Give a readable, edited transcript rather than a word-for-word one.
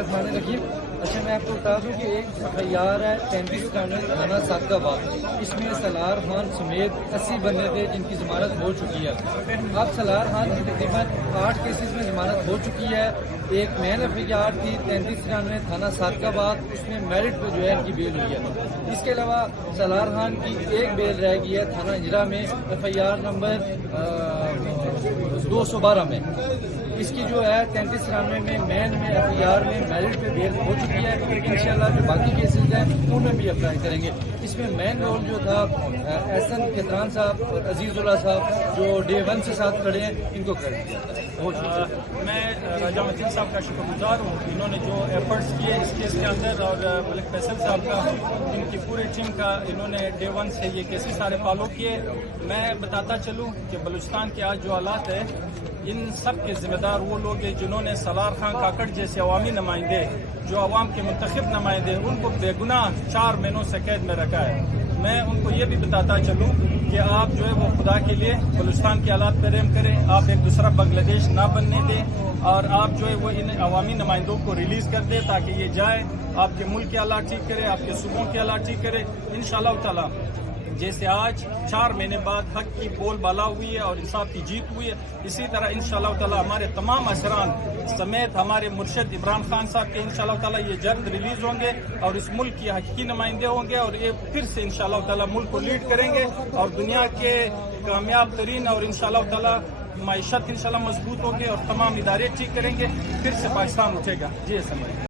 बिस्मिल्लाहिर्रहमानिर्रहीम। अच्छा, मैं आपको बता दूं कि एक एफआईआर है 33 थाना सादकाबाद, इसमें सलार खान समेत 80 बंदे थे जिनकी जमानत हो चुकी है। अब सलार खान की तकरीबन 8 केसेस में जमानत हो चुकी है। एक मेन एफआईआर थी 33 थाना सादकाबाद, उसमें मेरिट पर जो है इनकी बेल हुई है। इसके अलावा सलार खान की एक बेल रह गई है थाना हिजरा में एफआईआर नंबर 212 में। इसकी जो है 33 में मेन में एफआईआर में मेरिट पे बेल हो चुकी है। इंशाल्लाह जो बाकी केसेस हैं उनमें भी अप्लाई करेंगे। इसमें मेन रोल जो था एहसन खितरान साहब और अजीजुल्लाह साहब जो डे 1 से साथ खड़े हैं, इनको क्रेडिट दिया। मैं राजा मतीन साहब का शुक्रगुजार हूँ, इन्होंने जो एफर्ट्स किए इस केस के अंदर, और मलिक फैसल साहब का, इनकी पूरी टीम का, इन्होंने डे 1 से ये केसेस सारे फॉलो किए। मैं बताता चलूँ कि बलूचिस्तान के आज जो हालात है, इन सब के जिम्मेदार वो लोग हैं जिन्होंने सलार खान काकड़ जैसे अवामी नुमाइंदे, जो अवाम के मुंतखब नुमाइंदे, उनको बेगुनाह 4 महीनों से कैद में रखा है। मैं उनको ये भी बताता चलूँ कि आप जो है वो खुदा के लिए बलूचिस्तान के हालात पर रहम करें, आप एक दूसरा बांग्लादेश ना बनने दें, और आप जो है वो इन अवामी नुमाइंदों को रिलीज कर दें ताकि ये जाए, आपके मुल्क के हालात ठीक करे, आपके सूबों के हालात ठीक करे। इंशाअल्लाह ताला जैसे आज 4 महीने बाद हक की बोल बाला हुई है और इंसाफ की जीत हुई है, इसी तरह इंशाअल्लाह ताला हमारे तमाम असरान समेत हमारे मुर्शिद इमरान खान साहब के इंशाअल्लाह ताला ये जल्द रिलीज होंगे और इस मुल्क के हकीकी नुमाइंदे होंगे, और ये फिर से इंशाअल्लाह ताला मुल्क को लीड करेंगे और दुनिया के कामयाब तरीन और इंशाअल्लाह ताला माइशत इंशाअल्लाह मजबूत होगी और तमाम इदारे ठीक करेंगे, फिर से पाकिस्तान उठेगा। जी समझ